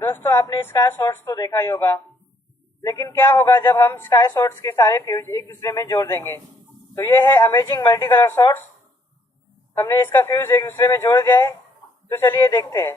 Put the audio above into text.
दोस्तों आपने sky shots तो देखा ही होगा, लेकिन क्या होगा जब हम स्काई शॉट्स के सारे फ्यूज एक दूसरे में जोड़ देंगे। तो ये है अमेजिंग मल्टी कलर शॉट्स। हमने इसका फ्यूज एक दूसरे में जोड़ दिया है, तो चलिए देखते हैं।